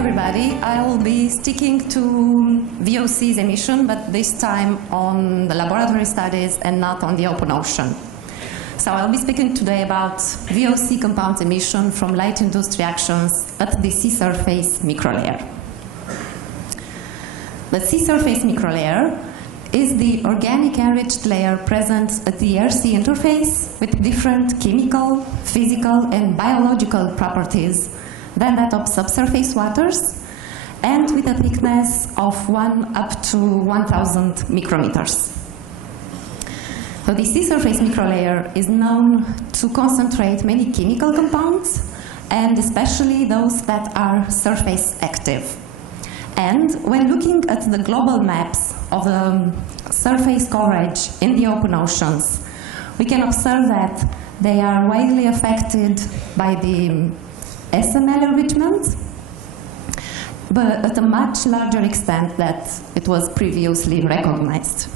everybody. I will be sticking to VOC's emission, but this time on the laboratory studies and not on the open ocean. So I'll be speaking today about VOC compound emission from light induced reactions at the sea surface microlayer. The sea surface microlayer is the organic enriched layer present at the air-sea interface with different chemical, physical, and biological properties than that of subsurface waters, and with a thickness of 1 up to 1,000 micrometers. So the sea surface microlayer is known to concentrate many chemical compounds, and especially those that are surface active. And when looking at the global maps of the surface coverage in the open oceans, we can observe that they are widely affected by the SML enrichment, but at a much larger extent than it was previously recognized.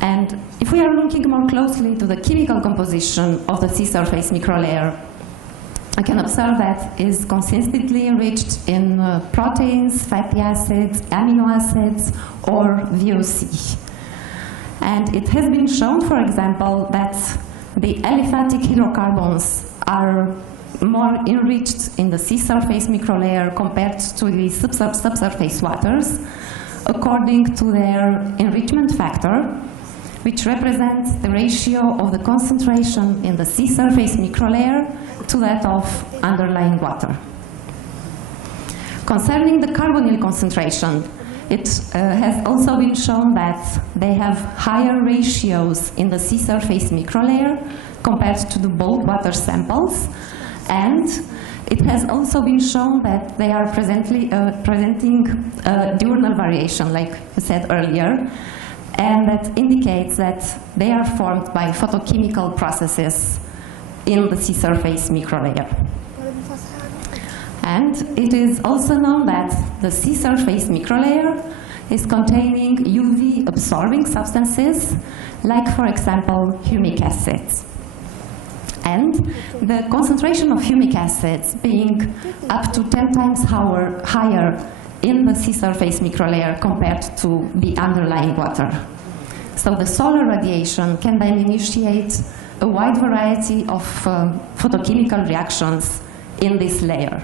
And if we are looking more closely to the chemical composition of the sea surface microlayer, I can observe that it is consistently enriched in proteins, fatty acids, amino acids, or VOC. And it has been shown, for example, that the aliphatic hydrocarbons are more enriched in the sea surface microlayer compared to the subsurface waters, according to their enrichment factor, which represents the ratio of the concentration in the sea surface microlayer to that of underlying water. Concerning the carbonyl concentration, it has also been shown that they have higher ratios in the sea surface microlayer compared to the bulk water samples, and it has also been shown that they are presenting diurnal variation, like I said earlier, and that indicates that they are formed by photochemical processes in the sea surface microlayer. And it is also known that the sea surface microlayer is containing UV absorbing substances, like, for example, humic acids. And the concentration of humic acids being up to 10 times higher in the sea surface microlayer compared to the underlying water. So the solar radiation can then initiate a wide variety of photochemical reactions in this layer.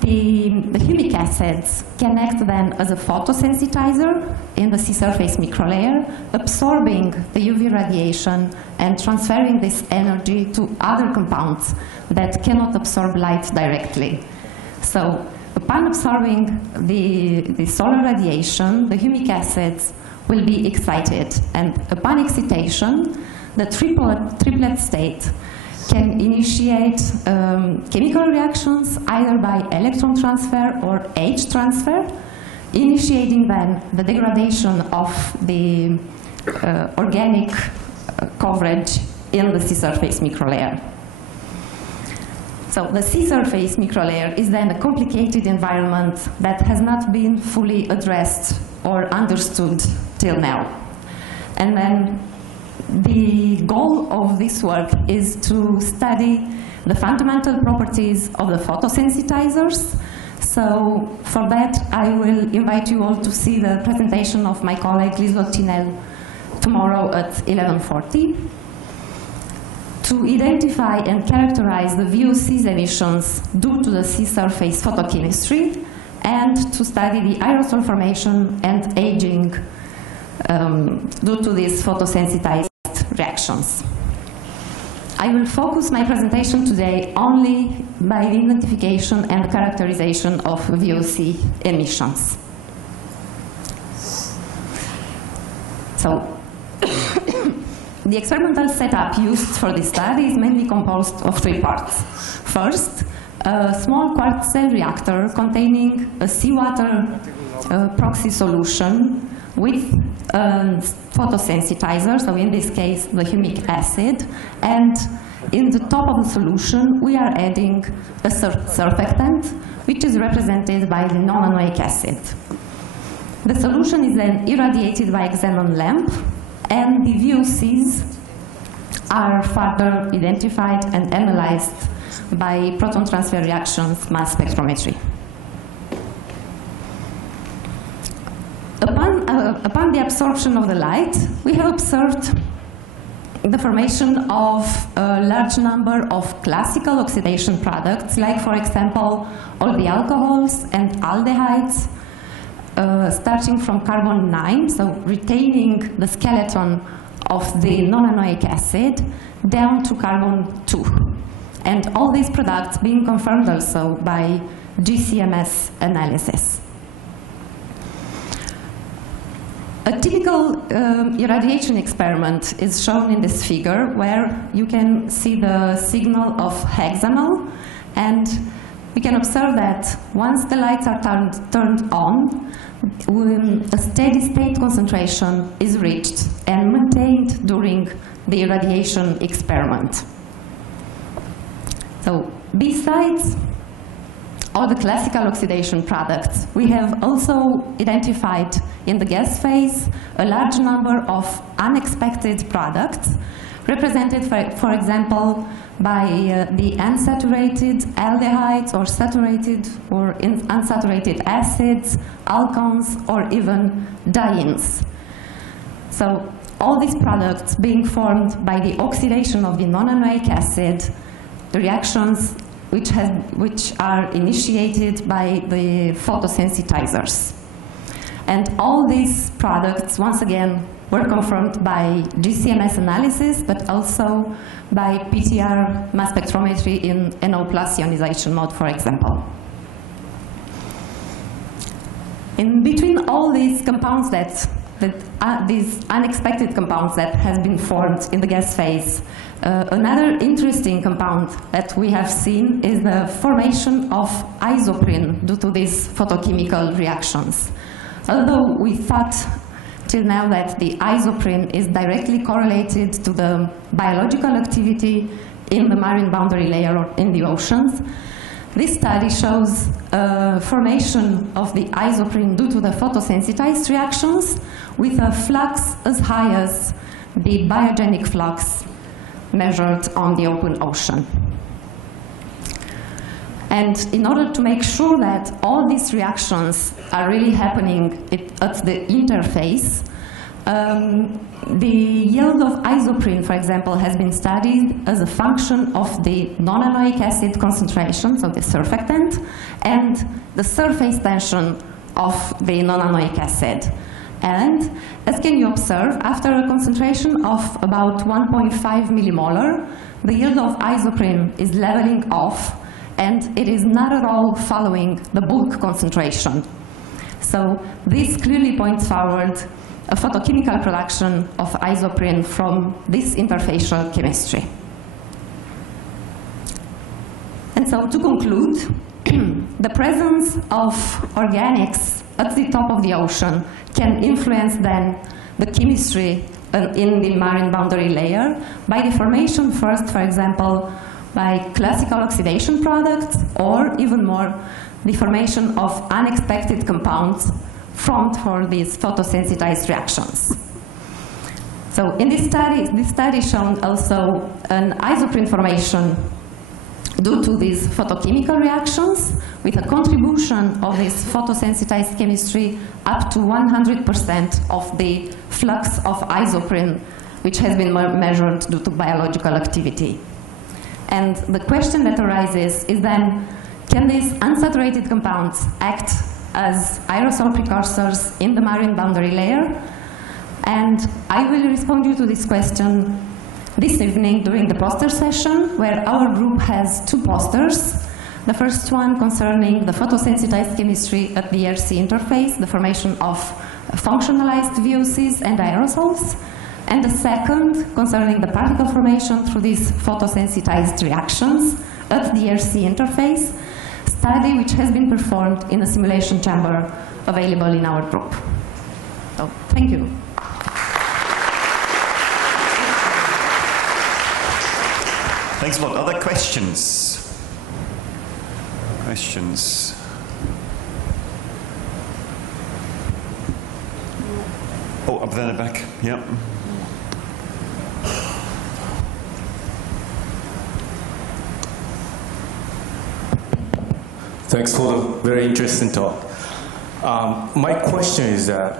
The humic acids can act then as a photosensitizer in the sea surface microlayer, absorbing the UV radiation and transferring this energy to other compounds that cannot absorb light directly. So upon absorbing the solar radiation, the humic acids will be excited, and upon excitation, the triplet state can initiate chemical reactions either by electron transfer or H transfer, initiating then the degradation of the organic coverage in the sea surface microlayer. So the sea surface microlayer is then a complicated environment that has not been fully addressed or understood till now. And then the goal of this work is to study the fundamental properties of the photosensitizers. So for that, I will invite you all to see the presentation of my colleague Liz Tinel tomorrow at 11:40. To identify and characterize the VOC's emissions due to the sea surface photochemistry, and to study the aerosol formation and aging due to these photosensitized reactions. I will focus my presentation today only by the identification and characterization of VOC emissions. So, the experimental setup used for this study is mainly composed of 3 parts. First, a small quartz cell reactor containing a seawater proxy solution with a photosensitizer, so in this case the humic acid, and in the top of the solution we are adding a surfactant, which is represented by the nonanoic acid. The solution is then irradiated by a xenon lamp, and the VOCs are further identified and analyzed by proton transfer reactions mass spectrometry. Upon the absorption of the light, we have observed the formation of a large number of classical oxidation products, like, for example, all the alcohols and aldehydes, starting from carbon 9, so retaining the skeleton of the nonanoic acid, down to carbon 2. And all these products being confirmed also by GCMS analysis. A typical irradiation experiment is shown in this figure, where you can see the signal of hexanol, and we can observe that once the lights are turned on, a steady state concentration is reached and maintained during the irradiation experiment. So besides all the classical oxidation products, we have also identified in the gas phase a large number of unexpected products, represented, for example, by the unsaturated aldehydes or saturated or unsaturated acids, alkones, or even dienes. So all these products being formed by the oxidation of the nonanoic acid, the reactions which are initiated by the photosensitizers. And all these products, once again, were confirmed by GCMS analysis, but also by PTR mass spectrometry in NO+ ionization mode, for example. In between all these compounds these unexpected compounds that has been formed in the gas phase, another interesting compound that we have seen is the formation of isoprene due to these photochemical reactions. Although we thought till now that the isoprene is directly correlated to the biological activity in the marine boundary layer or in the oceans, this study shows formation of the isoprene due to the photosensitized reactions with a flux as high as the biogenic flux measured on the open ocean. And in order to make sure that all these reactions are really happening at the interface, the yield of isoprene, for example, has been studied as a function of the nonanoic acid concentration, so the surfactant, and the surface tension of the nonanoic acid. And as can you observe, after a concentration of about 1.5 millimolar, the yield of isoprene is leveling off, and it is not at all following the bulk concentration. So this clearly points forward a photochemical production of isoprene from this interfacial chemistry. And so to conclude, the presence of organics at the top of the ocean can influence then the chemistry in the marine boundary layer by the formation first, for example, by classical oxidation products, or even more, the formation of unexpected compounds formed for these photosensitized reactions. So in this study shown also an isoprene formation due to these photochemical reactions with a contribution of this photosensitized chemistry up to 100% of the flux of isoprene, which has been measured due to biological activity. And the question that arises is then, can these unsaturated compounds act as aerosol precursors in the marine boundary layer? And I will respond you to this question this evening during the poster session, where our group has two posters. The first one concerning the photosensitized chemistry at the RC interface, the formation of functionalized VOCs and aerosols. And the second concerning the particle formation through these photosensitized reactions at the RC interface, study which has been performed in a simulation chamber available in our group. So, thank you. Thanks a lot. Other questions? Questions? Oh, up there in the back. Yeah. Thanks for the very interesting talk. My question is that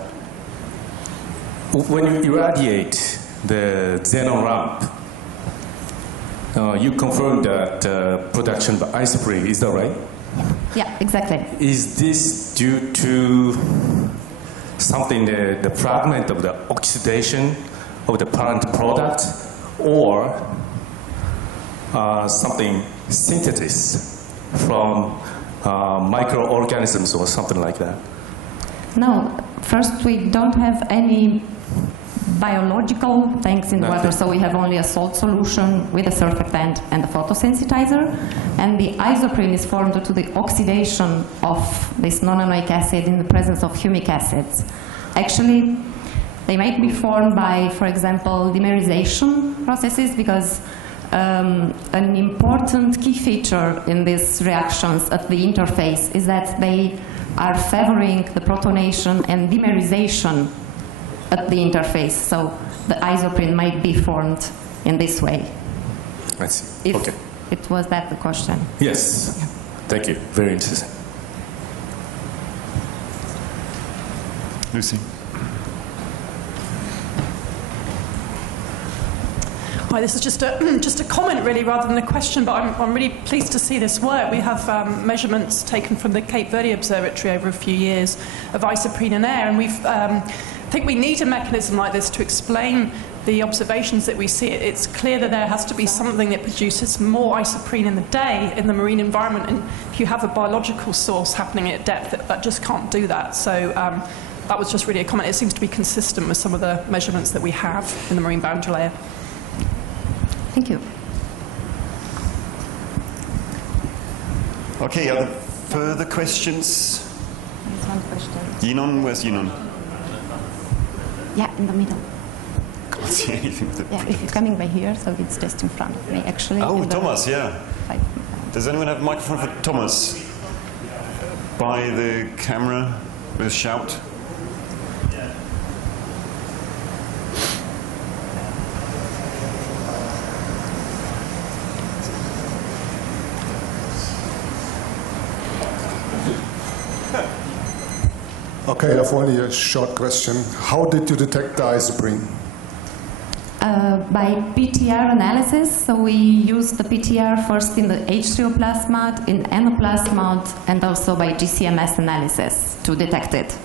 when you irradiate the xenon lamp, you confirmed that production of isoprene, is that right? Yeah, exactly. Is this due to something, the fragment of the oxidation of the parent product, or something synthesis from microorganisms or something like that? No, first we don't have any biological things in the water, so we have only a salt solution with a surfactant and a photosensitizer, and the isoprene is formed due to the oxidation of this non-anoic acid in the presence of humic acids. Actually, they might be formed by, for example, dimerization processes, because an important key feature in these reactions at the interface is that they are favoring the protonation and dimerization at the interface. So the isoprene might be formed in this way. I see. Okay. It was that the question? Yes. Yeah. Thank you. Very interesting. Lucy. Hi, this is just a comment really rather than a question, but I'm really pleased to see this work. We have measurements taken from the Cape Verde Observatory over a few years of isoprene in air, and I think we need a mechanism like this to explain the observations that we see. It's clear that there has to be something that produces more isoprene in the day in the marine environment, and if you have a biological source happening at depth, that just can't do that. So that was just really a comment. It seems to be consistent with some of the measurements that we have in the marine boundary layer. Thank you. Okay, are there further questions? There's one question. Yinon, where's Yinon? Yeah, in the middle. Can't see anything. Yeah, if you're coming by here, so it's just in front of me, actually. Oh, Thomas, yeah. Right. Does anyone have a microphone for Thomas? By the camera with a shout. Okay, I have only a short question. How did you detect the isoprene? By PTR analysis. So we used the PTR first in the H3O plasmid, in endoplasmid, and also by GCMS analysis to detect it.